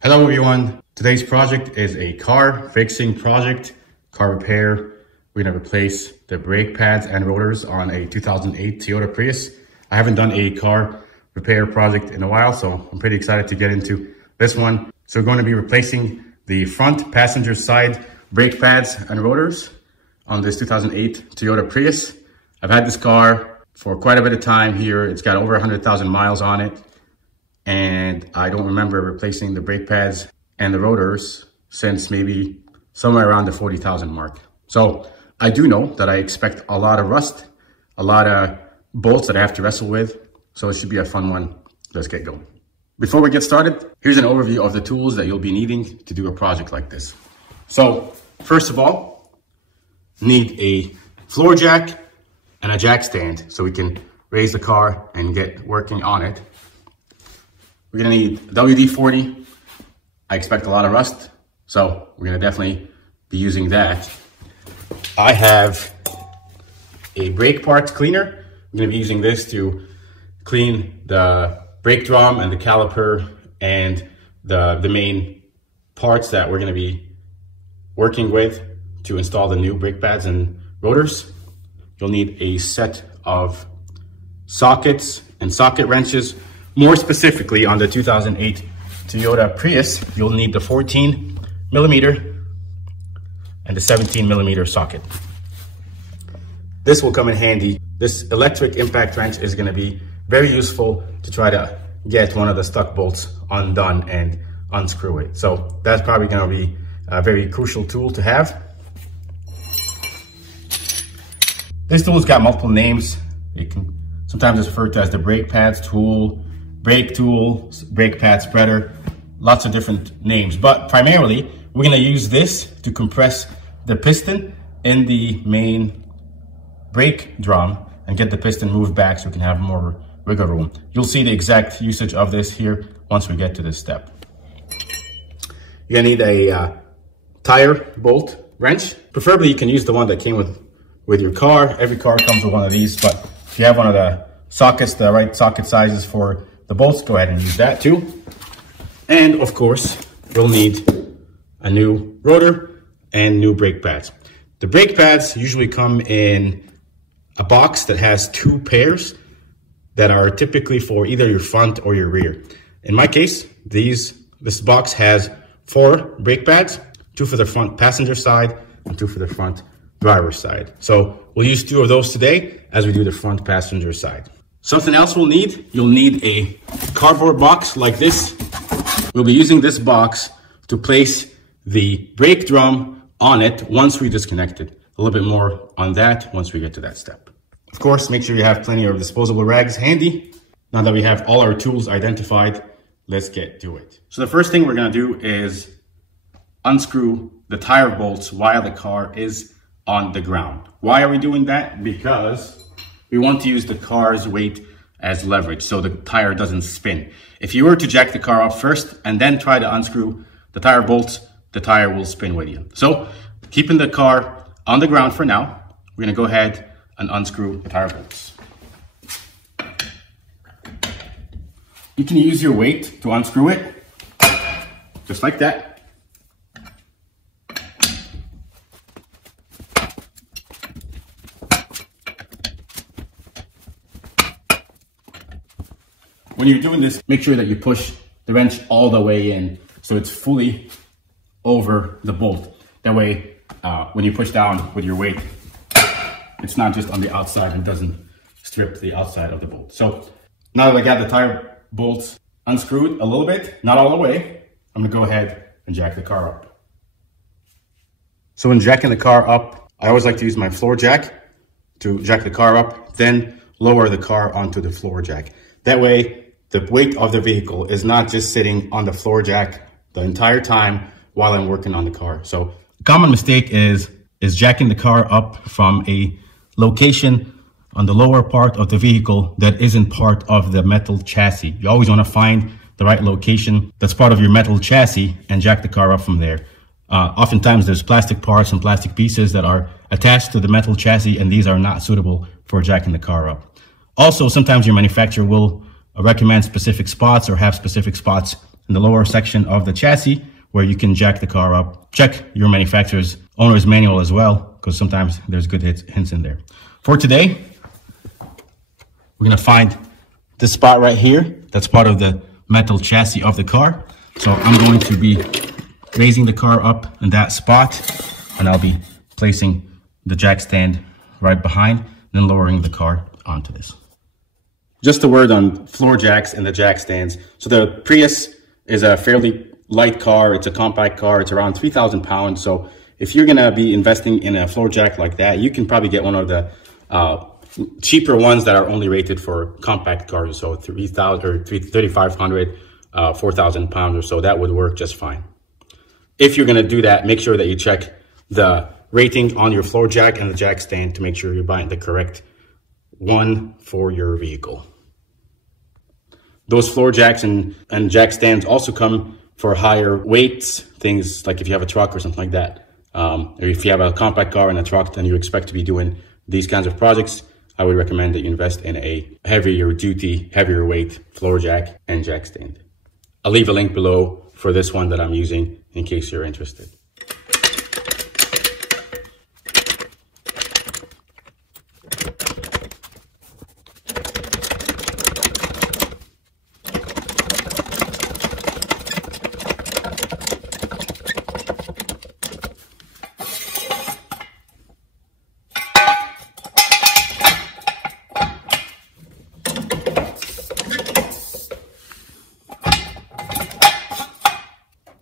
Hello everyone, today's project is a car fixing project, car repair. We're gonna replace the brake pads and rotors on a 2008 Toyota Prius. I haven't done a car repair project in a while, so I'm pretty excited to get into this one. So we're going to be replacing the front passenger side brake pads and rotors on this 2008 Toyota Prius. I've had this car for quite a bit of time here. It's got over 100,000 miles on it. And I don't remember replacing the brake pads and the rotors since maybe somewhere around the 40,000 mark. So I do know that I expect a lot of rust, a lot of bolts that I have to wrestle with. So it should be a fun one. Let's get going. Before we get started, here's an overview of the tools that you'll be needing to do a project like this. So first of all, need a floor jack and a jack stand so we can raise the car and get working on it. We're gonna need WD-40. I expect a lot of rust, so we're gonna definitely be using that. I have a brake parts cleaner. I'm gonna be using this to clean the brake drum and the caliper and the main parts that we're gonna be working with to install the new brake pads and rotors. You'll need a set of sockets and socket wrenches. More specifically, on the 2008 Toyota Prius, you'll need the 14 millimeter and the 17 millimeter socket. This will come in handy. This electric impact wrench is going to be very useful to try to get one of the stuck bolts undone and unscrew it. So that's probably going to be a very crucial tool to have. This tool's got multiple names. Sometimes it's referred to as the brake pads tool, brake tool, brake pad spreader, lots of different names. But primarily, we're gonna use this to compress the piston in the main brake drum and get the piston moved back so we can have more wiggle room. You'll see the exact usage of this here once we get to this step. You're gonna need a tire bolt wrench. Preferably, you can use the one that came with your car. Every car comes with one of these, but if you have one of the sockets, the right socket sizes for the bolts, go ahead and use that too. And of course, you'll need a new rotor and new brake pads. The brake pads usually come in a box that has two pairs that are typically for either your front or your rear. In my case, this box has 4 brake pads, 2 for the front passenger side and 2 for the front driver's side. So we'll use 2 of those today as we do the front passenger side. Something else you'll need a cardboard box like this. We'll be using this box to place the brake drum on it once we disconnect it. A little bit more on that once we get to that step. Of course, make sure you have plenty of disposable rags handy. Now that we have all our tools identified, let's get to it. So the first thing we're gonna do is unscrew the tire bolts while the car is on the ground. Why are we doing that? Because we want to use the car's weight as leverage so the tire doesn't spin. If you were to jack the car up first and then try to unscrew the tire bolts, the tire will spin with you. So keeping the car on the ground for now, we're gonna go ahead and unscrew the tire bolts. You can use your weight to unscrew it, just like that. When you're doing this, make sure that you push the wrench all the way in so it's fully over the bolt. That way, when you push down with your weight, it's not just on the outside and doesn't strip the outside of the bolt. So now that I got the tire bolts unscrewed a little bit, not all the way, I'm gonna go ahead and jack the car up. So when jacking the car up, I always like to use my floor jack to jack the car up, then lower the car onto the floor jack. That way, the weight of the vehicle is not just sitting on the floor jack the entire time while I'm working on the car. So a common mistake is jacking the car up from a location on the lower part of the vehicle that isn't part of the metal chassis. You always want to find the right location that's part of your metal chassis and jack the car up from there. Oftentimes there's plastic parts and plastic pieces that are attached to the metal chassis, and these are not suitable for jacking the car up. Also, sometimes your manufacturer will recommend specific spots or have specific spots in the lower section of the chassis where you can jack the car up. Check your manufacturer's owner's manual as well, because sometimes there's good hints in there. For today, we're gonna find this spot right here. That's part of the metal chassis of the car. So I'm going to be raising the car up in that spot, and I'll be placing the jack stand right behind, then lowering the car onto this. Just a word on floor jacks and the jack stands. So the Prius is a fairly light car. It's a compact car. It's around 3,000 pounds. So if you're gonna be investing in a floor jack like that, you can probably get one of the cheaper ones that are only rated for compact cars. So 3,000 or 3,500, 4,000 pounds or so, that would work just fine. If you're gonna do that, make sure that you check the rating on your floor jack and the jack stand to make sure you're buying the correct one for your vehicle. Those floor jacks and jack stands also come for higher weights, things like if you have a truck or something like that. Or if you have a compact car and a truck and you expect to be doing these kinds of projects, I would recommend that you invest in a heavier duty, heavier weight floor jack and jack stand. I'll leave a link below for this one that I'm using in case you're interested.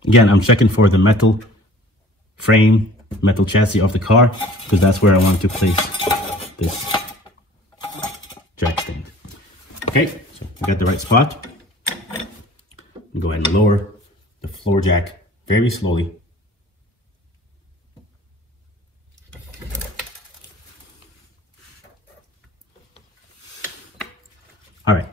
Again, I'm checking for the metal frame, metal chassis of the car, because that's where I want to place this jack stand. Okay, so we got the right spot. Go ahead and lower the floor jack very slowly. All right,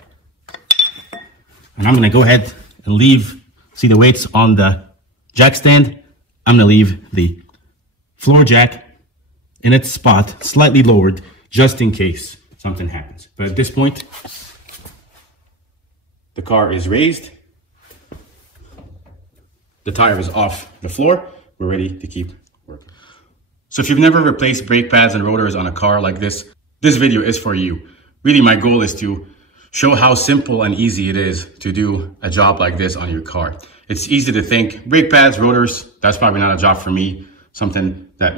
and I'm gonna go ahead and leave, see the weights on the jack stand. I'm gonna leave the floor jack in its spot, slightly lowered, just in case something happens. But at this point, the car is raised, the tire is off the floor, we're ready to keep working. So if you've never replaced brake pads and rotors on a car like this video is for you. Really, my goal is to show how simple and easy it is to do a job like this on your car. It's easy to think brake pads, rotors, that's probably not a job for me, something that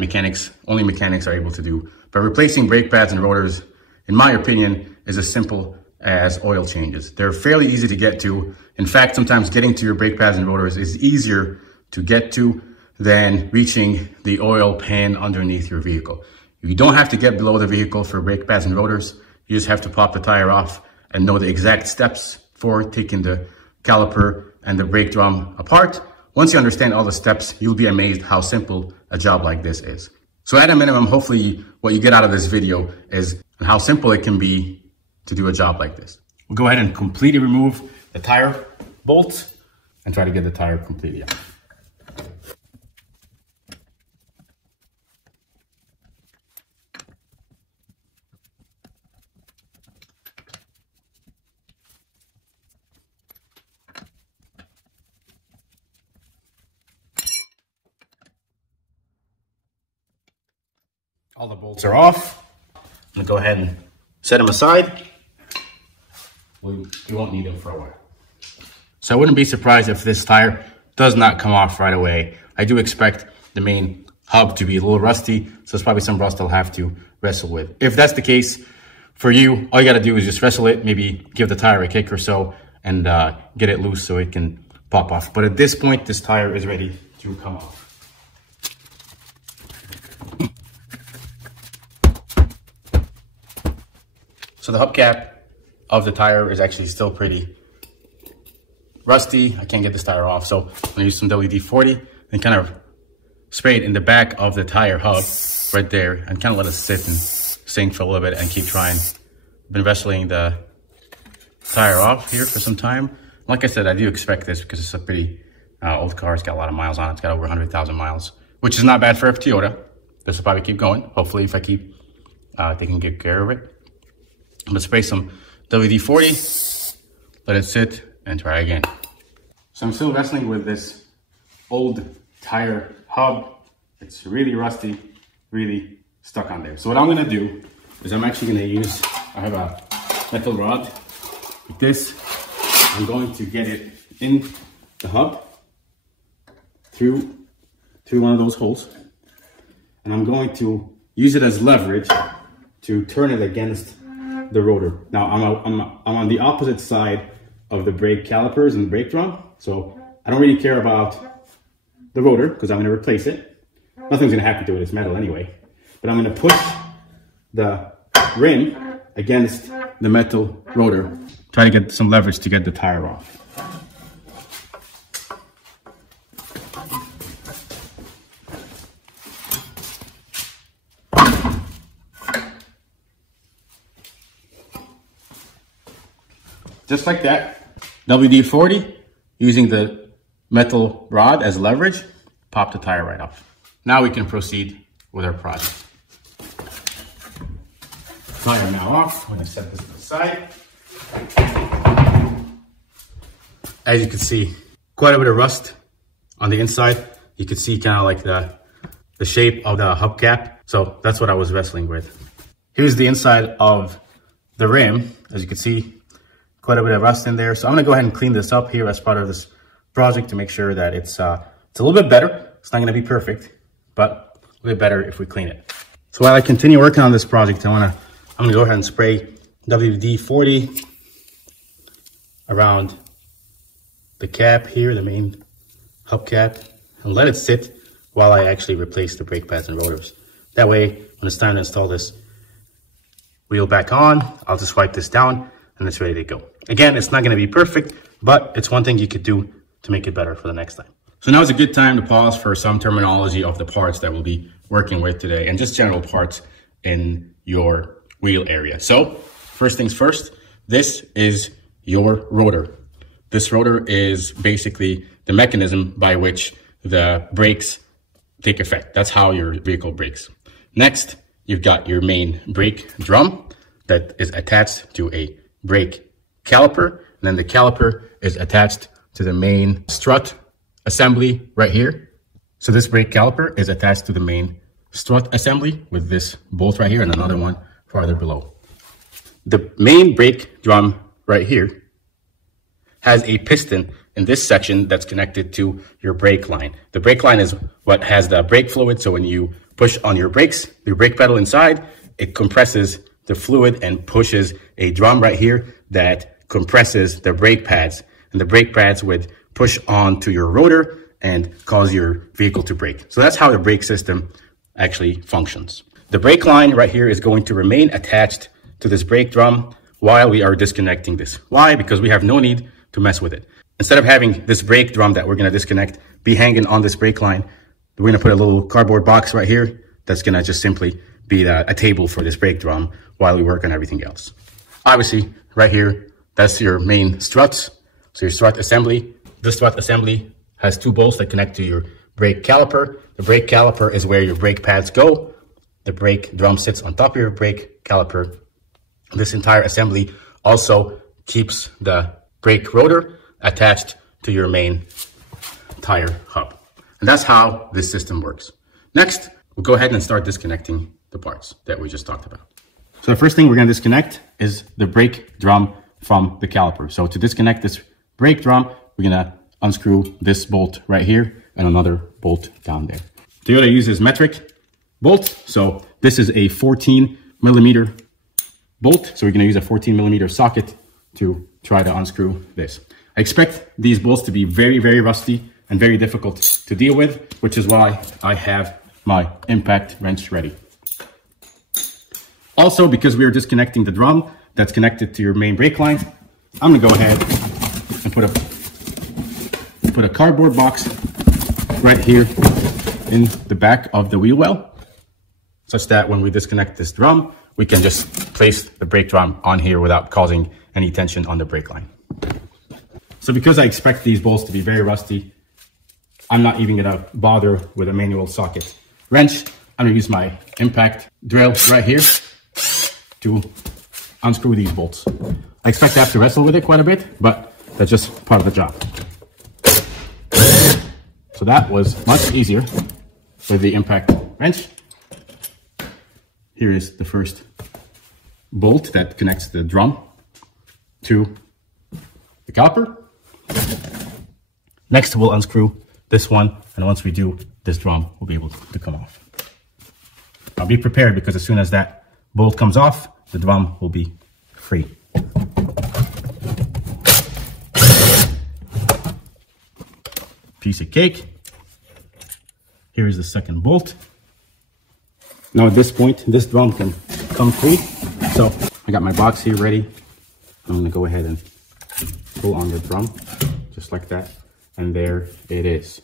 only mechanics are able to do. But replacing brake pads and rotors, in my opinion, is as simple as oil changes. They're fairly easy to get to. In fact, sometimes getting to your brake pads and rotors is easier to get to than reaching the oil pan underneath your vehicle. You don't have to get below the vehicle for brake pads and rotors. You just have to pop the tire off and know the exact steps for taking the caliper and the brake drum apart. Once you understand all the steps, you'll be amazed how simple a job like this is. So at a minimum, hopefully what you get out of this video is how simple it can be to do a job like this. We'll go ahead and completely remove the tire bolts and try to get the tire completely out. All the bolts are off. I'm gonna go ahead and set them aside. We won't need them for a while. So I wouldn't be surprised if this tire does not come off right away. I do expect the main hub to be a little rusty, so it's probably some rust I'll have to wrestle with. If that's the case for you, all you gotta do is just wrestle it, maybe give the tire a kick or so, and get it loose so it can pop off. But at this point, this tire is ready to come off. So the hubcap of the tire is actually still pretty rusty. I can't get this tire off, so I'm gonna use some WD-40 and kind of spray it in the back of the tire hub right there and kind of let it sit and sink for a little bit and keep trying. I've been wrestling the tire off here for some time. Like I said, I do expect this because it's a pretty old car. It's got a lot of miles on it. It's got over 100,000 miles, which is not bad for a Toyota. This will probably keep going. Hopefully, if I keep taking good care of it. I'm gonna spray some WD-40, let it sit, and try again. So I'm still wrestling with this old tire hub. It's really rusty, really stuck on there. So what I'm gonna do is I'm actually gonna use, I have a metal rod like this. I'm going to get it in the hub through one of those holes. And I'm going to use it as leverage to turn it against the rotor. Now I'm on the opposite side of the brake calipers and the brake drum. So I don't really care about the rotor because I'm gonna replace it. Nothing's gonna happen to it, it's metal anyway. But I'm gonna push the rim against the metal rotor. Try to get some leverage to get the tire off. Just like that. WD-40, using the metal rod as leverage, pop the tire right off. Now we can proceed with our project. Tire now off. I'm gonna set this to the side. As you can see, quite a bit of rust on the inside. You can see kind of like the shape of the hubcap. So that's what I was wrestling with. Here's the inside of the rim. As you can see, quite a bit of rust in there. So I'm gonna go ahead and clean this up here as part of this project to make sure that it's a little bit better. It's not gonna be perfect, but a little bit better if we clean it. So while I continue working on this project, I'm gonna go ahead and spray WD-40 around the cap here, the main hubcap, and let it sit while I actually replace the brake pads and rotors. That way, when it's time to install this wheel back on, I'll just wipe this down and it's ready to go. Again, it's not gonna be perfect, but it's one thing you could do to make it better for the next time. So now is a good time to pause for some terminology of the parts that we'll be working with today and just general parts in your wheel area. So first things first, this is your rotor. This rotor is basically the mechanism by which the brakes take effect. That's how your vehicle brakes. Next, you've got your main brake drum that is attached to a brake caliper. And then the caliper is attached to the main strut assembly right here. So this brake caliper is attached to the main strut assembly with this bolt right here and another one farther below. The main brake drum right here has a piston in this section that's connected to your brake line. The brake line is what has the brake fluid. So when you push on your brakes, your brake pedal inside, it compresses the fluid and pushes a drum right here that compresses the brake pads. And the brake pads would push onto your rotor and cause your vehicle to brake. So that's how the brake system actually functions. The brake line right here is going to remain attached to this brake drum while we are disconnecting this. Why? Because we have no need to mess with it. Instead of having this brake drum that we're going to disconnect be hanging on this brake line, we're going to put a little cardboard box right here that's going to just simply be a table for this brake drum while we work on everything else. Obviously, right here, that's your main struts. So your strut assembly. The strut assembly has two bolts that connect to your brake caliper. The brake caliper is where your brake pads go. The brake drum sits on top of your brake caliper. This entire assembly also keeps the brake rotor attached to your main tire hub. And that's how this system works. Next, we'll go ahead and start disconnecting the parts that we just talked about. So the first thing we're going to disconnect is the brake drum from the caliper. So to disconnect this brake drum, we're going to unscrew this bolt right here and another bolt down there. Toyota uses metric bolt. So this is a 14 millimeter bolt. So we're going to use a 14 millimeter socket to try to unscrew this. I expect these bolts to be very, very rusty and very difficult to deal with, which is why I have my impact wrench ready. Also, because we are disconnecting the drum that's connected to your main brake line, I'm gonna go ahead and put a cardboard box right here in the back of the wheel well, such that when we disconnect this drum, we can just place the brake drum on here without causing any tension on the brake line. So because I expect these bolts to be very rusty, I'm not even gonna bother with a manual socket wrench. I'm gonna use my impact drill right here to unscrew these bolts. I expect to have to wrestle with it quite a bit, but that's just part of the job. So that was much easier with the impact wrench. Here is the first bolt that connects the drum to the caliper. Next, we'll unscrew this one, and once we do, this drum will be able to come off. Now be prepared, because as soon as that bolt comes off, the drum will be free. Piece of cake. Here's the second bolt. Now at this point, this drum can come free. So I got my box here ready. I'm gonna go ahead and pull on the drum, just like that. And there it is.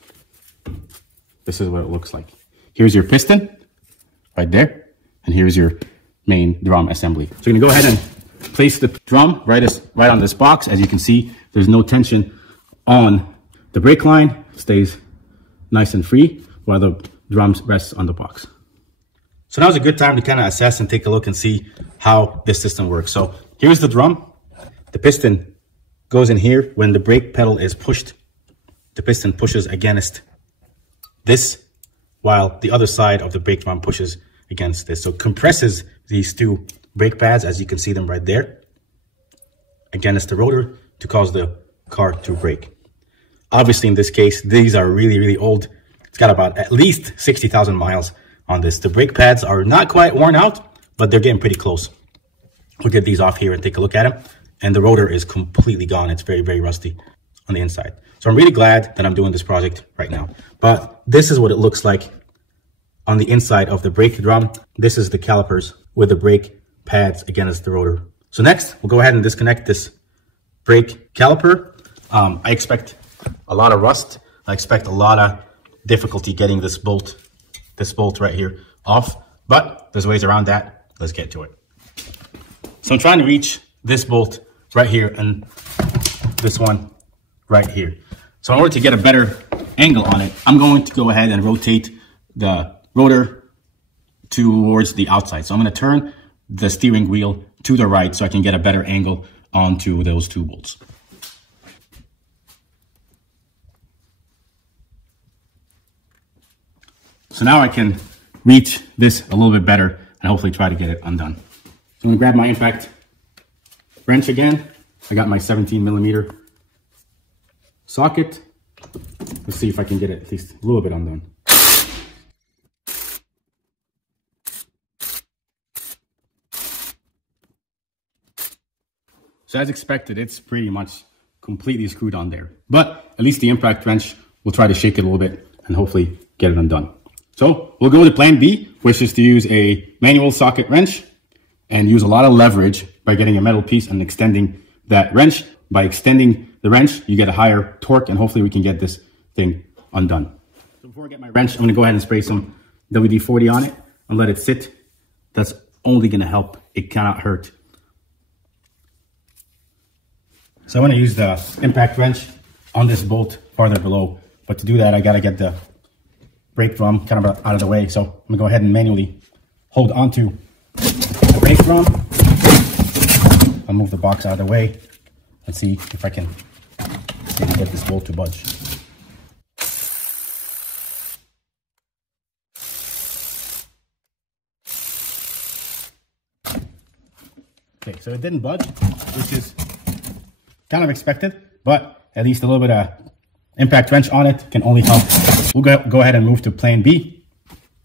This is what it looks like. Here's your piston, right there. And here's your main drum assembly. So you're gonna go ahead and place the drum right on this box. As you can see, there's no tension on the brake line. It stays nice and free while the drum rests on the box. So now's a good time to kind of assess and take a look and see how this system works. So here's the drum. The piston goes in here. When the brake pedal is pushed, the piston pushes against this, while the other side of the brake drum pushes against this. So it compresses these two brake pads, as you can see them right there, against the rotor to cause the car to brake. Obviously, in this case, these are really, really old. It's got about at least 60,000 miles on this. The brake pads are not quite worn out, but they're getting pretty close. We'll get these off here and take a look at them. And the rotor is completely gone. It's very, very rusty on the inside. So I'm really glad that I'm doing this project right now. But this is what it looks like on the inside of the brake drum. This is the calipers with the brake pads against the rotor. So next, we'll go ahead and disconnect this brake caliper. I expect a lot of rust. I expect a lot of difficulty getting this bolt right here off, but there's ways around that. Let's get to it. So I'm trying to reach this bolt right here and this one right here. So in order to get a better angle on it, I'm going to go ahead and rotate the rotor towards the outside. So I'm going to turn the steering wheel to the right so I can get a better angle onto those two bolts. So now I can reach this a little bit better and hopefully try to get it undone. So I'm gonna grab my impact wrench again. I got my 17mm socket. Let's see if I can get it at least a little bit undone. So as expected, it's pretty much completely screwed on there. But at least the impact wrench will try to shake it a little bit and hopefully get it undone. So we'll go to plan B, which is to use a manual socket wrench and use a lot of leverage by getting a metal piece and extending that wrench. By extending the wrench, you get a higher torque, and hopefully we can get this thing undone. So before I get my wrench, I'm gonna go ahead and spray some WD-40 on it and let it sit. That's only gonna help. It cannot hurt. So I'm gonna use the impact wrench on this bolt farther below. But to do that, I gotta get the brake drum kind of out of the way. So I'm gonna go ahead and manually hold onto the brake drum. I'll move the box out of the way and see if I can maybe get this bolt to budge. Okay, so it didn't budge, which is kind of expected, but at least a little bit of impact wrench on it can only help. We'll go ahead and move to plan B,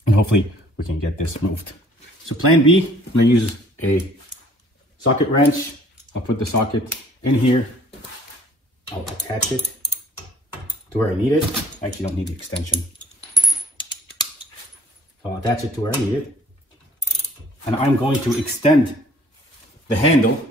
and hopefully we can get this moved. So plan B, I'm gonna use a socket wrench. I'll put the socket in here. I'll attach it to where I need it. I actually don't need the extension. So I'll attach it to where I need it. And I'm going to extend the handle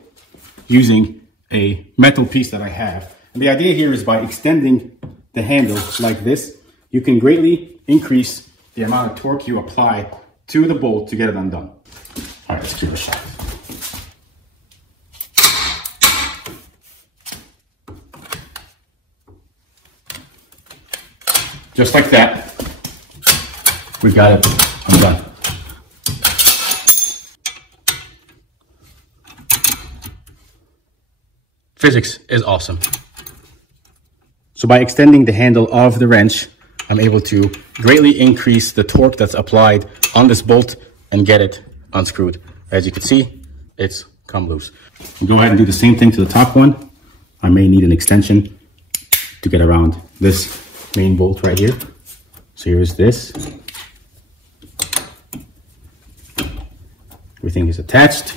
using a metal piece that I have. And the idea here is by extending the handle like this, you can greatly increase the amount of torque you apply to the bolt to get it undone. All right, let's give it a shot. Just like that, we've got it undone. Physics is awesome. So by extending the handle of the wrench, I'm able to greatly increase the torque that's applied on this bolt and get it unscrewed. As you can see, it's come loose. I'll go ahead and do the same thing to the top one. I may need an extension to get around this main bolt right here. So here's this. Everything is attached.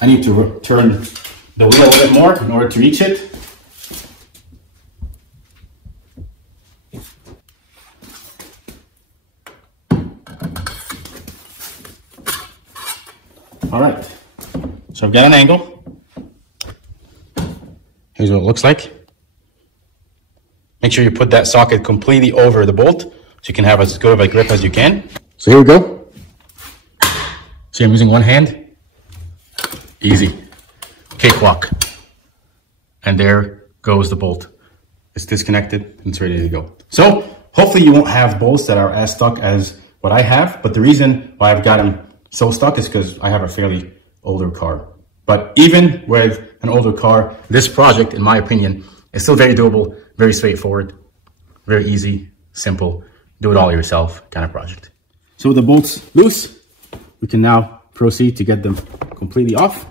I need to turn the wheel a bit more in order to reach it. All right, so I've got an angle. Here's what it looks like. Make sure you put that socket completely over the bolt so you can have as good of a grip as you can. So here we go. See, I'm using one hand. Easy. Cakewalk. And there goes the bolt. It's disconnected and it's ready to go. So hopefully you won't have bolts that are as stuck as what I have. But the reason why I've got them so stuck is because I have a fairly older car. But even with an older car, this project, in my opinion, is still very doable, very straightforward, very easy, simple, do it all yourself kind of project. So with the bolts loose, we can now proceed to get them completely off.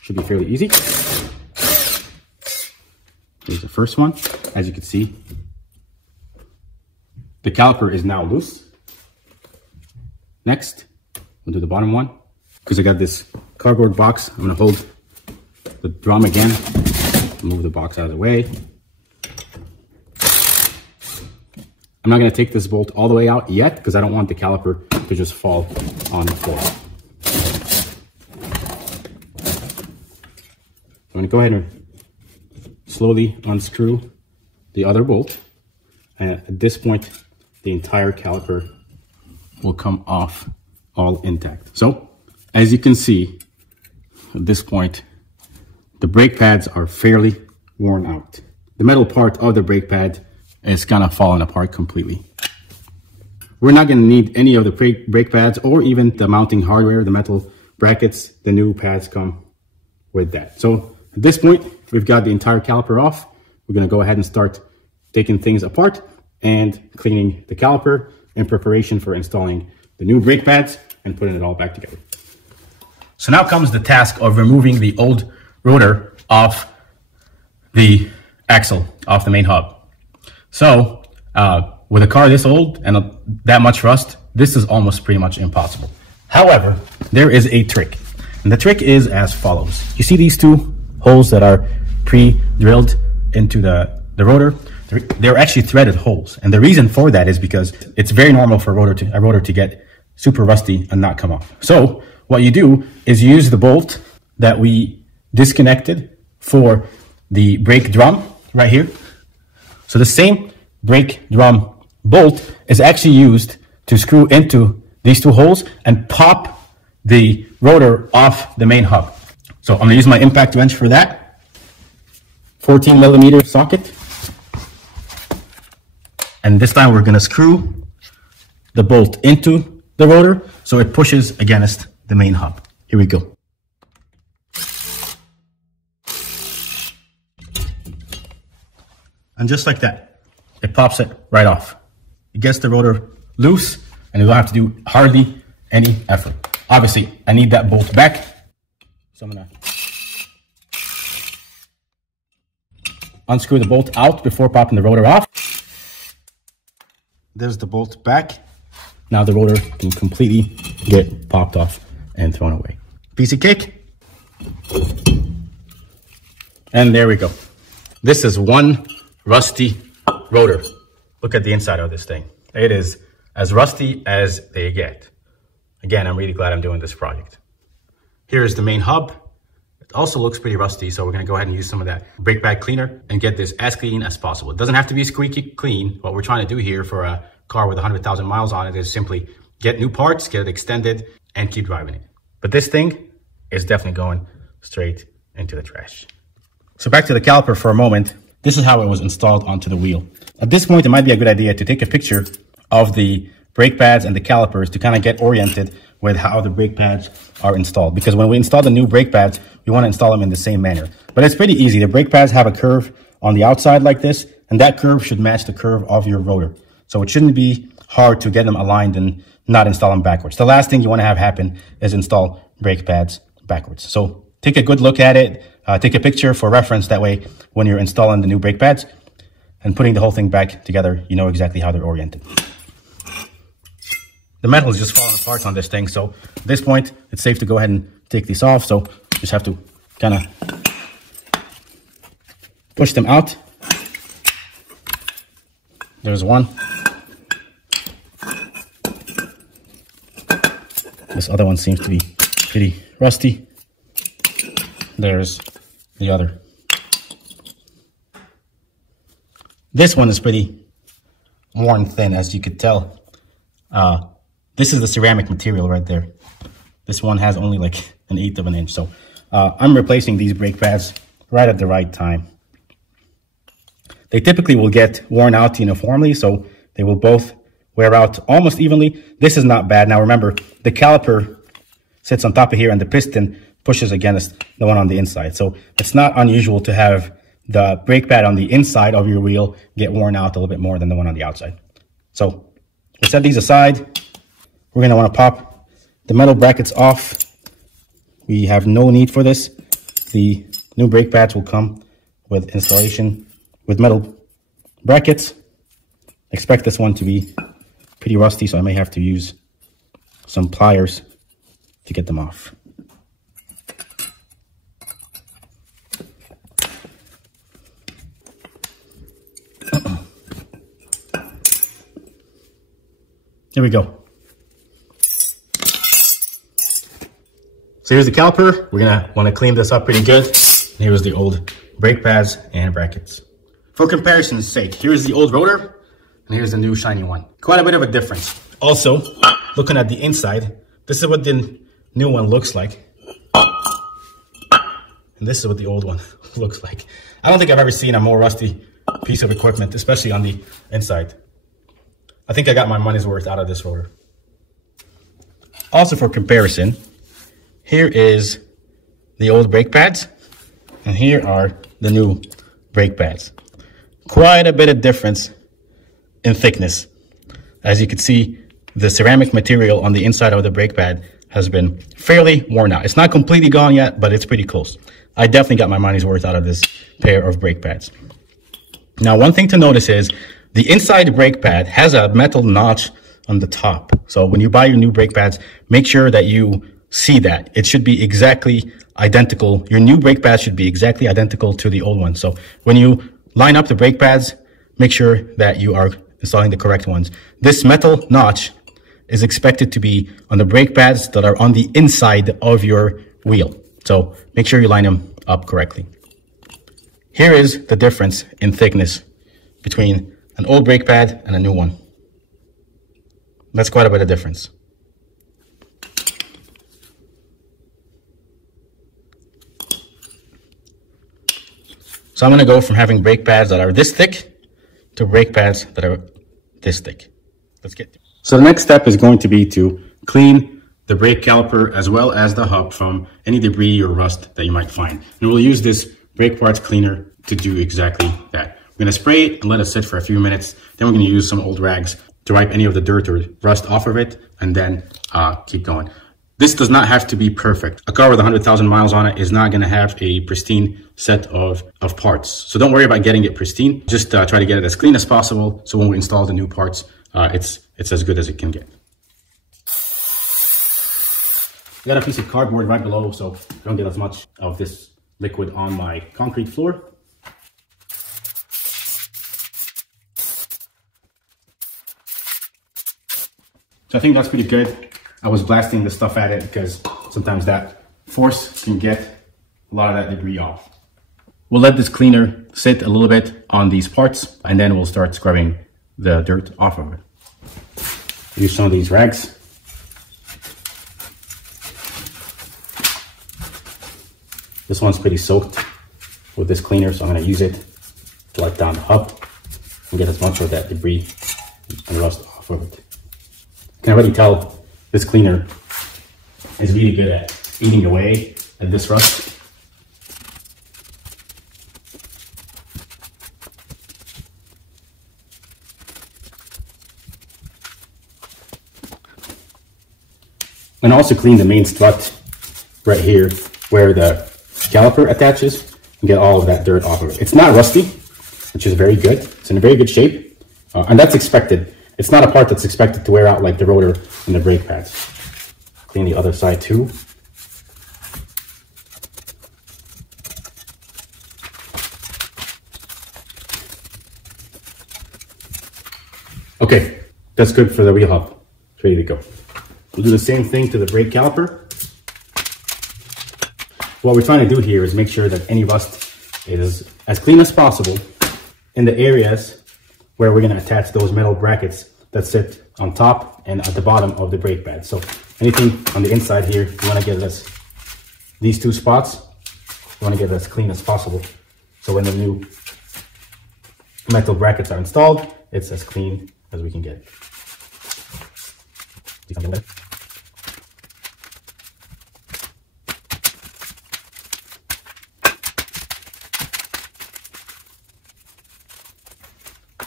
Should be fairly easy. Here's the first one. As you can see, the caliper is now loose. Next, we'll do the bottom one. Because I got this cardboard box, I'm gonna hold the drum again, move the box out of the way. I'm not gonna take this bolt all the way out yet because I don't want the caliper to just fall on the floor. I'm gonna go ahead and slowly unscrew the other bolt. And at this point, the entire caliper will come off all intact. So, as you can see, at this point, the brake pads are fairly worn out. The metal part of the brake pad is kind of falling apart completely. We're not gonna need any of the brake pads or even the mounting hardware, the metal brackets. The new pads come with that. So at this point, we've got the entire caliper off. We're gonna go ahead and start taking things apart and cleaning the caliper in preparation for installing the new brake pads and putting it all back together. So now comes the task of removing the old rotor off the axle, off the main hub. So with a car this old and that much rust, this is almost pretty much impossible. However, there is a trick. And the trick is as follows. You see these two holes that are pre-drilled into the rotor? They're actually threaded holes. And the reason for that is because it's very normal for a rotor to get super rusty and not come off. So what you do is you use the bolt that we disconnected for the brake drum right here. So the same brake drum bolt is actually used to screw into these two holes and pop the rotor off the main hub. So I'm gonna use my impact wrench for that. 14 millimeter socket. And this time we're gonna screw the bolt into the rotor so it pushes against the main hub. Here we go. And just like that, it pops it right off. It gets the rotor loose and you don't have to do hardly any effort. Obviously, I need that bolt back. So I'm gonna unscrew the bolt out before popping the rotor off. There's the bolt back. Now the rotor can completely get popped off and thrown away. Piece of cake. And there we go. This is one rusty rotor. Look at the inside of this thing. It is as rusty as they get. Again, I'm really glad I'm doing this project. Here's the main hub. It also looks pretty rusty, so we're gonna go ahead and use some of that brake pad cleaner and get this as clean as possible. It doesn't have to be squeaky clean. What we're trying to do here for a car with 100,000 miles on it is simply get new parts, get it extended, and keep driving it. But this thing is definitely going straight into the trash. So back to the caliper for a moment. This is how it was installed onto the wheel. At this point, it might be a good idea to take a picture of the brake pads and the calipers to kind of get oriented with how the brake pads are installed. Because when we install the new brake pads, we want to install them in the same manner. But it's pretty easy. The brake pads have a curve on the outside like this, and that curve should match the curve of your rotor. So it shouldn't be hard to get them aligned and not install them backwards. The last thing you want to have happen is install brake pads backwards. So take a good look at it, take a picture for reference. That way, when you're installing the new brake pads and putting the whole thing back together, you know exactly how they're oriented. The metal is just falling apart on this thing. So at this point, it's safe to go ahead and take these off. So just have to kind of push them out. There's one. This other one seems to be pretty rusty. There's the other. This one is pretty worn thin, as you could tell. This is the ceramic material right there. This one has only like 1/8 of an inch. So I'm replacing these brake pads right at the right time. They typically will get worn out uniformly, so they will both wear out almost evenly. This is not bad. Now remember, the caliper sits on top of here and the piston pushes against the one on the inside. So it's not unusual to have the brake pad on the inside of your wheel get worn out a little bit more than the one on the outside. So we'll set these aside. We're gonna wanna pop the metal brackets off. We have no need for this. The new brake pads will come with installation with metal brackets. Expect this one to be pretty rusty, so I may have to use some pliers to get them off. Here we go. So here's the caliper. We're gonna wanna clean this up pretty good. Here's the old brake pads and brackets. For comparison's sake, here's the old rotor, and here's the new shiny one. Quite a bit of a difference. Also, looking at the inside, this is what the new one looks like. And this is what the old one looks like. I don't think I've ever seen a more rusty piece of equipment, especially on the inside. I think I got my money's worth out of this rotor. Also for comparison, here is the old brake pads, and here are the new brake pads. Quite a bit of difference in thickness. As you can see, the ceramic material on the inside of the brake pad has been fairly worn out. It's not completely gone yet, but it's pretty close. I definitely got my money's worth out of this pair of brake pads. Now, one thing to notice is the inside brake pad has a metal notch on the top. So when you buy your new brake pads, make sure that you see that. It should be exactly identical. Your new brake pad should be exactly identical to the old one. So when you line up the brake pads, make sure that you are installing the correct ones. This metal notch is expected to be on the brake pads that are on the inside of your wheel. So make sure you line them up correctly. Here is the difference in thickness between an old brake pad and a new one. That's quite a bit of difference. So I'm going to go from having brake pads that are this thick to brake pads that are this thick. Let's get there. So the next step is going to be to clean the brake caliper as well as the hub from any debris or rust that you might find. And we'll use this brake parts cleaner to do exactly that. We're going to spray it and let it sit for a few minutes. Then we're going to use some old rags to wipe any of the dirt or rust off of it, and then keep going. This does not have to be perfect. A car with 100,000 miles on it is not going to have a pristine set of parts. So don't worry about getting it pristine. Just try to get it as clean as possible. So when we install the new parts, it's as good as it can get. I got a piece of cardboard right below, so I don't get as much of this liquid on my concrete floor. So I think that's pretty good. I was blasting the stuff at it because sometimes that force can get a lot of that debris off. We'll let this cleaner sit a little bit on these parts, and then we'll start scrubbing the dirt off of it. Use some of these rags. This one's pretty soaked with this cleaner, so I'm going to use it to wipe down the hub and get as much of that debris and rust off of it. You can already tell this cleaner is really good at eating away at this rust. And also clean the main strut right here where the caliper attaches and get all of that dirt off of it. It's not rusty, which is very good. It's in a very good shape, and that's expected. It's not a part that's expected to wear out like the rotor and the brake pads. Clean the other side too. Okay, that's good for the wheel hub. It's ready to go. We'll do the same thing to the brake caliper. What we're trying to do here is make sure that any rust is as clean as possible in the areas where we're going to attach those metal brackets that sit on top and at the bottom of the brake pad. So anything on the inside here, you want to get this, these two spots, you want to get it as clean as possible. So when the new metal brackets are installed, it's as clean as we can get it.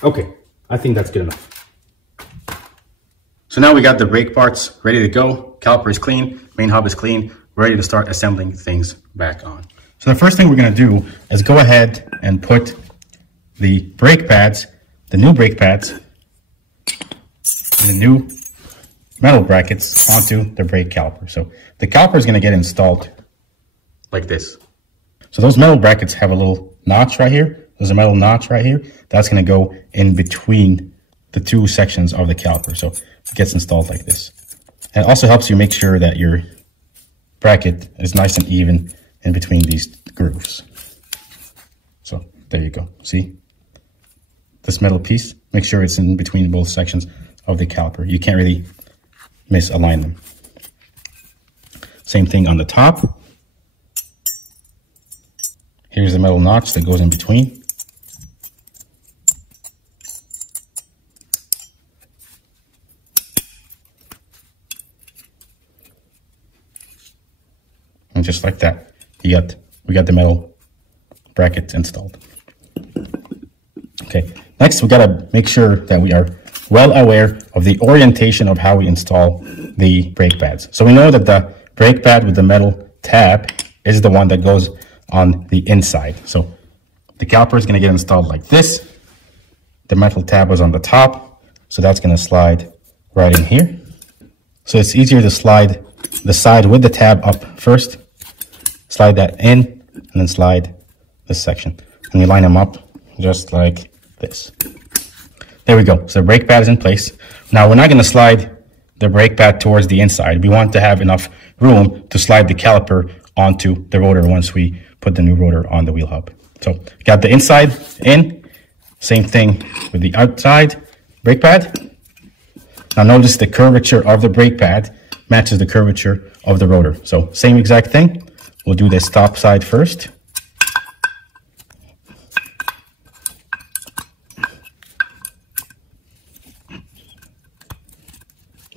Okay, I think that's good enough. So now we got the brake parts ready to go. Caliper is clean, main hub is clean. We're ready to start assembling things back on. So the first thing we're gonna do is go ahead and put the brake pads, the new brake pads, and the new metal brackets onto the brake caliper. So the caliper is gonna get installed like this. So those metal brackets have a little notch right here. There's a metal notch right here. That's going to go in between the two sections of the caliper. So it gets installed like this. And it also helps you make sure that your bracket is nice and even in between these grooves. So there you go. See? This metal piece, make sure it's in between both sections of the caliper. You can't really misalign them. Same thing on the top. Here's the metal notch that goes in between. And just like that, we got the metal brackets installed. Okay, next we gotta make sure that we are well aware of the orientation of how we install the brake pads. So we know that the brake pad with the metal tab is the one that goes on the inside. So the caliper is gonna get installed like this. The metal tab was on the top, so that's gonna slide right in here. So it's easier to slide the side with the tab up first. Slide that in, and then slide this section. And we line them up just like this. There we go. So the brake pad is in place. Now we're not going to slide the brake pad towards the inside. We want to have enough room to slide the caliper onto the rotor once we put the new rotor on the wheel hub. So got the inside in. Same thing with the outside brake pad. Now notice the curvature of the brake pad matches the curvature of the rotor. So same exact thing. We'll do this top side first.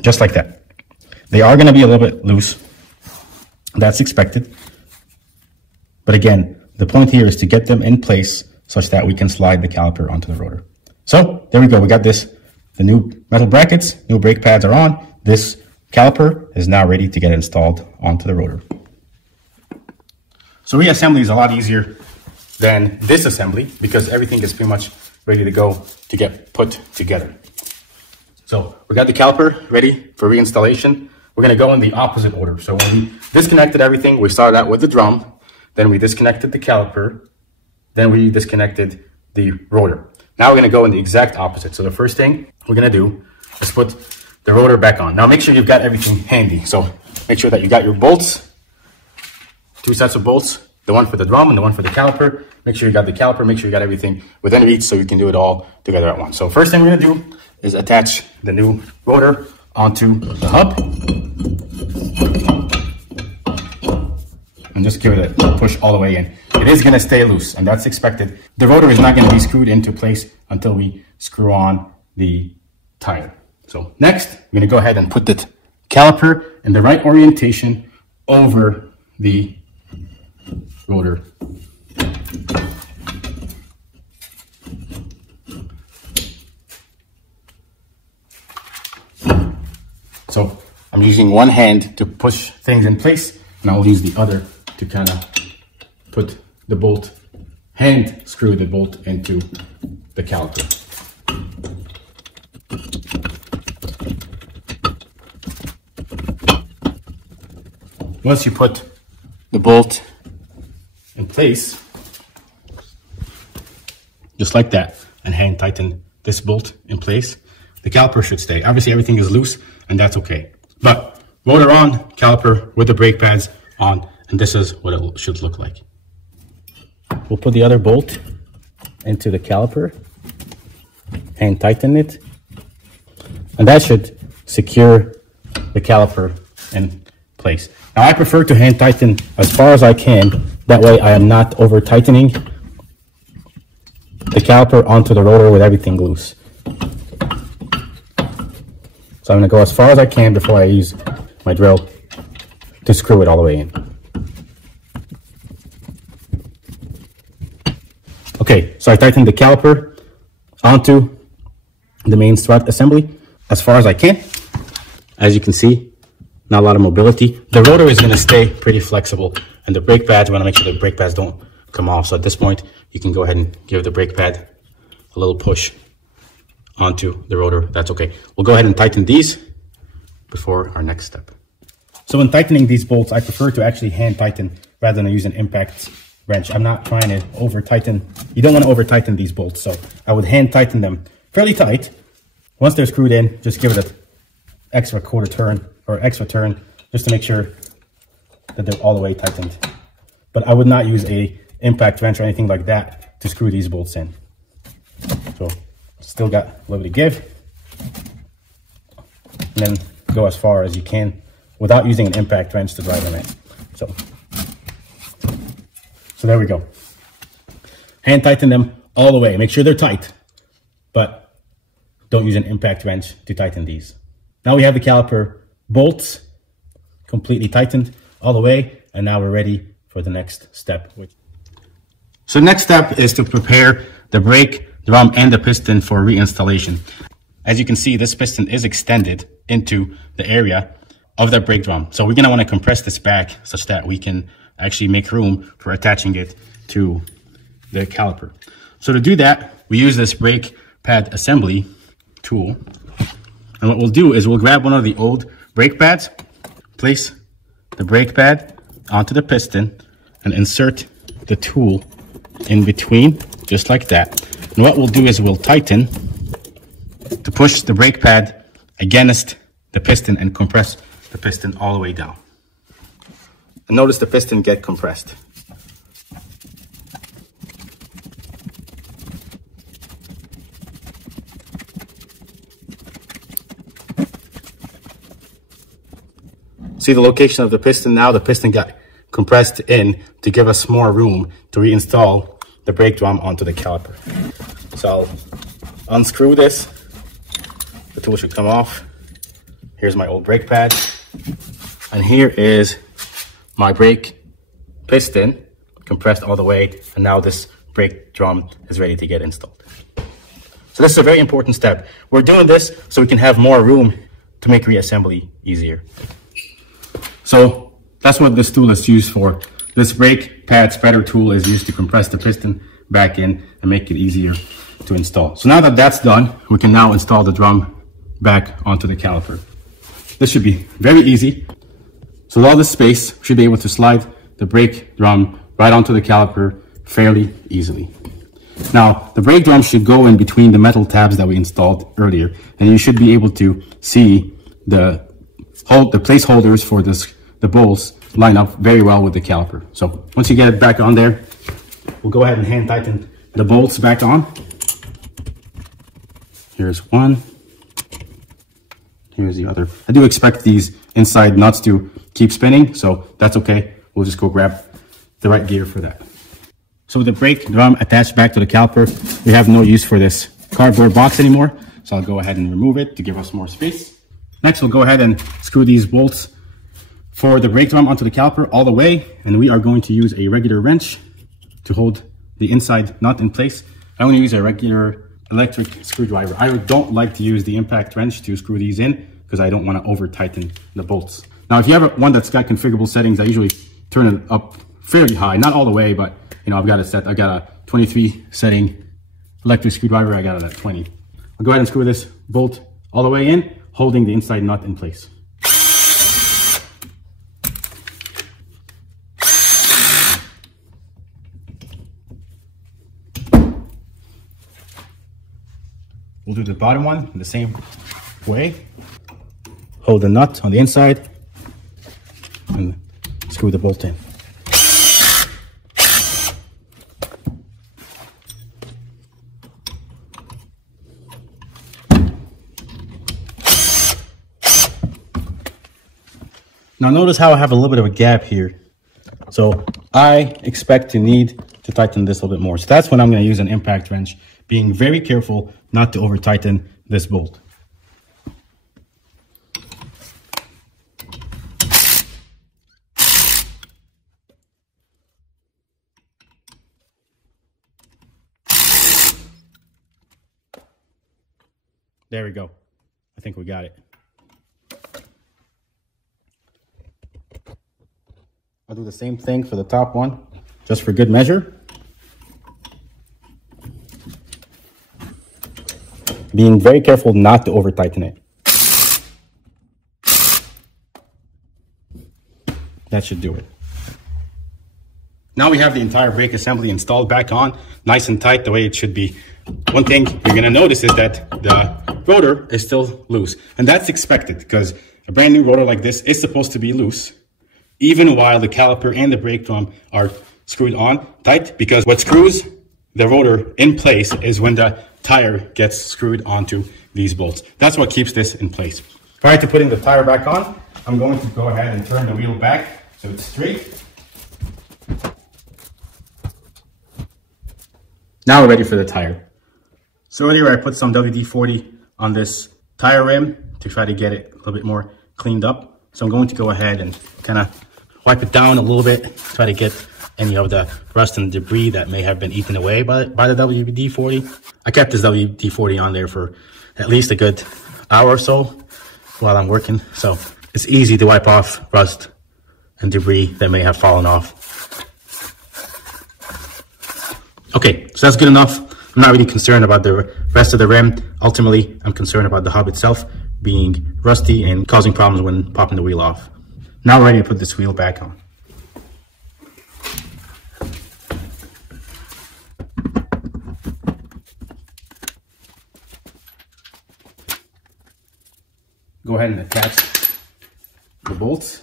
Just like that. They are going to be a little bit loose. That's expected. But again, the point here is to get them in place such that we can slide the caliper onto the rotor. So there we go. We got this. The new metal brackets, new brake pads are on. This caliper is now ready to get installed onto the rotor. So reassembly is a lot easier than disassembly because everything is pretty much ready to go to get put together. So we got the caliper ready for reinstallation. We're going to go in the opposite order. So when we disconnected everything, we started out with the drum, then we disconnected the caliper, then we disconnected the rotor. Now we're going to go in the exact opposite. So the first thing we're going to do is put the rotor back on. Now make sure you've got everything handy. So make sure that you got your bolts, 2 sets of bolts, the one for the drum and the one for the caliper. Make sure you got the caliper, make sure you got everything within reach so you can do it all together at once. So first thing we're gonna do is attach the new rotor onto the hub. And just give it a push all the way in. It is gonna stay loose and that's expected. The rotor is not gonna be screwed into place until we screw on the tire. So next, we're gonna go ahead and put the caliper in the right orientation over the rotor. So I'm using one hand to push things in place, and I'll use the other to kind of put the bolt, hand screw the bolt into the caliper. Once you put the bolt in place, just like that, and hand tighten this bolt in place, the caliper should stay. Obviously everything is loose, and that's okay. But rotor on, caliper with the brake pads on, and this is what it should look like. We'll put the other bolt into the caliper, hand tighten it, and that should secure the caliper in place. Now I prefer to hand tighten as far as I can, that way I am not over tightening the caliper onto the rotor with everything loose. So I'm going to go as far as I can before I use my drill to screw it all the way in. Okay, so I tightened the caliper onto the main strut assembly as far as I can. As you can see, not a lot of mobility. The rotor is going to stay pretty flexible, and the brake pads, we want to make sure the brake pads don't come off. So at this point, you can go ahead and give the brake pad a little push onto the rotor. That's okay. We'll go ahead and tighten these before our next step. So when tightening these bolts, I prefer to actually hand tighten rather than use an impact wrench. I'm not trying to over tighten. You don't want to over tighten these bolts, so I would hand tighten them fairly tight. Once they're screwed in, just give it an extra quarter turn or extra turn just to make sure that they're all the way tightened. But I would not use a impact wrench or anything like that to screw these bolts in. So still got a little bit of give, and then go as far as you can without using an impact wrench to drive them in. So there we go. Hand tighten them all the way. Make sure they're tight, but don't use an impact wrench to tighten these. Now we have the caliper bolts completely tightened all the way, and now we're ready for the next step. So the next step is to prepare the brake drum and the piston for reinstallation. As you can see, this piston is extended into the area of the brake drum. So we're going to want to compress this back such that we can actually make room for attaching it to the caliper. So to do that, we use this brake pad assembly tool. And what we'll do is we'll grab one of the old brake pads, place the brake pad onto the piston, and insert the tool in between, just like that. And what we'll do is we'll tighten to push the brake pad against the piston and compress the piston all the way down. And notice the piston get compressed. See the location of the piston now? The piston got compressed in to give us more room to reinstall the brake drum onto the caliper. So I'll unscrew this. The tool should come off. Here's my old brake pad. And here is my brake piston compressed all the way. And now this brake drum is ready to get installed. So this is a very important step. We're doing this so we can have more room to make reassembly easier. So that's what this tool is used for. This brake pad spreader tool is used to compress the piston back in and make it easier to install. So now that that's done, we can now install the drum back onto the caliper. This should be very easy. So with all this space, we should be able to slide the brake drum right onto the caliper fairly easily. Now, the brake drum should go in between the metal tabs that we installed earlier, and you should be able to see the placeholders for the bolts line up very well with the caliper. So once you get it back on there, we'll go ahead and hand tighten the bolts back on. Here's one. Here's the other. I do expect these inside nuts to keep spinning, so that's okay. We'll just go grab the right gear for that. So with the brake drum attached back to the caliper, we have no use for this cardboard box anymore. So I'll go ahead and remove it to give us more space. Next, we'll go ahead and screw these bolts for the brake drum onto the caliper all the way. And we are going to use a regular wrench to hold the inside nut in place. I'm going to use a regular electric screwdriver. I don't like to use the impact wrench to screw these in because I don't want to over tighten the bolts. Now, if you have one that's got configurable settings, I usually turn it up fairly high, not all the way, but you know, I've got a 23 setting electric screwdriver. I got it at 20. I'll go ahead and screw this bolt all the way in, holding the inside nut in place. We'll do the bottom one in the same way. Hold the nut on the inside and screw the bolt in. Now notice how I have a little bit of a gap here. So I expect to need to tighten this a little bit more. So that's when I'm going to use an impact wrench, being very careful not to over tighten this bolt. There we go. I think we got it. I'll do the same thing for the top one, just for good measure. Being very careful not to over tighten it. That should do it. Now we have the entire brake assembly installed back on, nice and tight the way it should be. One thing you're gonna notice is that the rotor is still loose. And that's expected because a brand new rotor like this is supposed to be loose, even while the caliper and the brake drum are screwed on tight, because what screws the rotor in place is when the tire gets screwed onto these bolts. That's what keeps this in place. Prior to putting the tire back on, I'm going to go ahead and turn the wheel back so it's straight. Now we're ready for the tire. So earlier I put some WD-40 on this tire rim to try to get it a little bit more cleaned up. So I'm going to go ahead and kind of wipe it down a little bit, try to get any of the rust and debris that may have been eaten away by the WD-40. I kept this WD-40 on there for at least a good hour or so while I'm working. So it's easy to wipe off rust and debris that may have fallen off. Okay, so that's good enough. I'm not really concerned about the rest of the rim. Ultimately, I'm concerned about the hub itself being rusty and causing problems when popping the wheel off. Now we're ready to put this wheel back on. Go ahead and attach the bolts.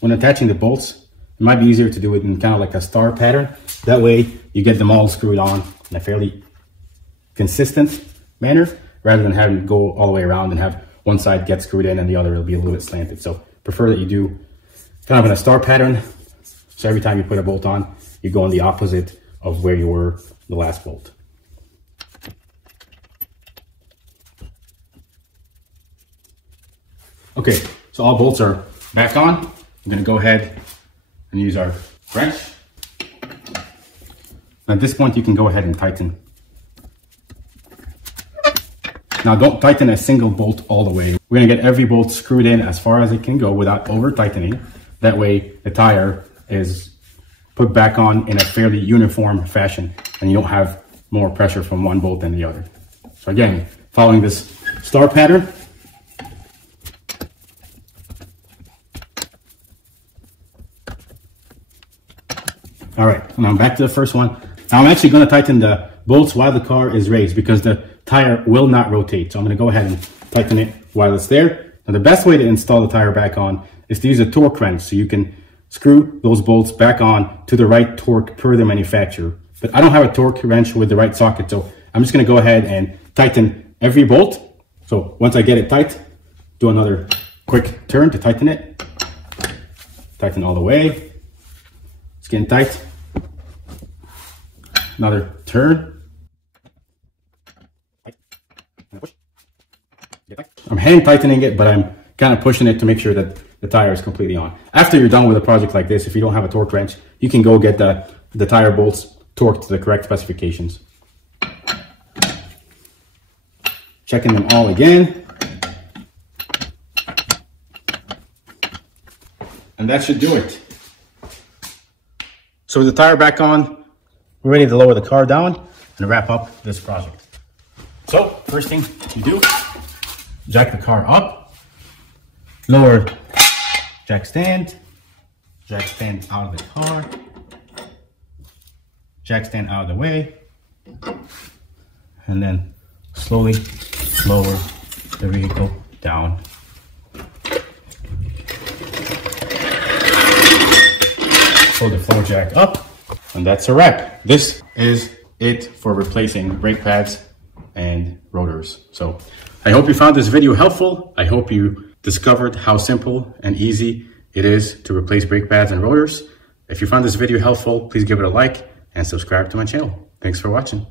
When attaching the bolts, it might be easier to do it in kind of like a star pattern. That way you get them all screwed on in a fairly consistent manner, rather than having to go all the way around and have one side get screwed in and the other will be a little bit slanted. So prefer that you do kind of in a star pattern. So every time you put a bolt on, you go in the opposite of where you were the last bolt. Okay, so all bolts are back on. I'm gonna go ahead and use our wrench. At this point, you can go ahead and tighten. Now don't tighten a single bolt all the way. We're gonna get every bolt screwed in as far as it can go without over tightening. That way the tire is put back on in a fairly uniform fashion and you don't have more pressure from one bolt than the other. So again, following this star pattern. All right, now I'm back to the first one. Now I'm actually gonna tighten the bolts while the car is raised because the tire will not rotate. So I'm gonna go ahead and tighten it while it's there. Now the best way to install the tire back on is to use a torque wrench so you can screw those bolts back on to the right torque per the manufacturer. But I don't have a torque wrench with the right socket, so I'm just gonna go ahead and tighten every bolt. So once I get it tight, do another quick turn to tighten it. Tighten all the way. It's getting tight. Another turn. I'm hand tightening it, but I'm kind of pushing it to make sure that the tire is completely on. After you're done with a project like this, if you don't have a torque wrench, you can go get the tire bolts torqued to the correct specifications. checking them all again. And that should do it. So with the tire back on, we're ready to lower the car down and wrap up this project. So first thing you do, jack the car up, lower jack stand out of the car, jack stand out of the way, and then slowly lower the vehicle down. Pull the floor jack up, and that's a wrap. This is it for replacing brake pads and rotors. So I hope you found this video helpful. I hope you discovered how simple and easy it is to replace brake pads and rotors. If you found this video helpful, please give it a like and subscribe to my channel. Thanks for watching.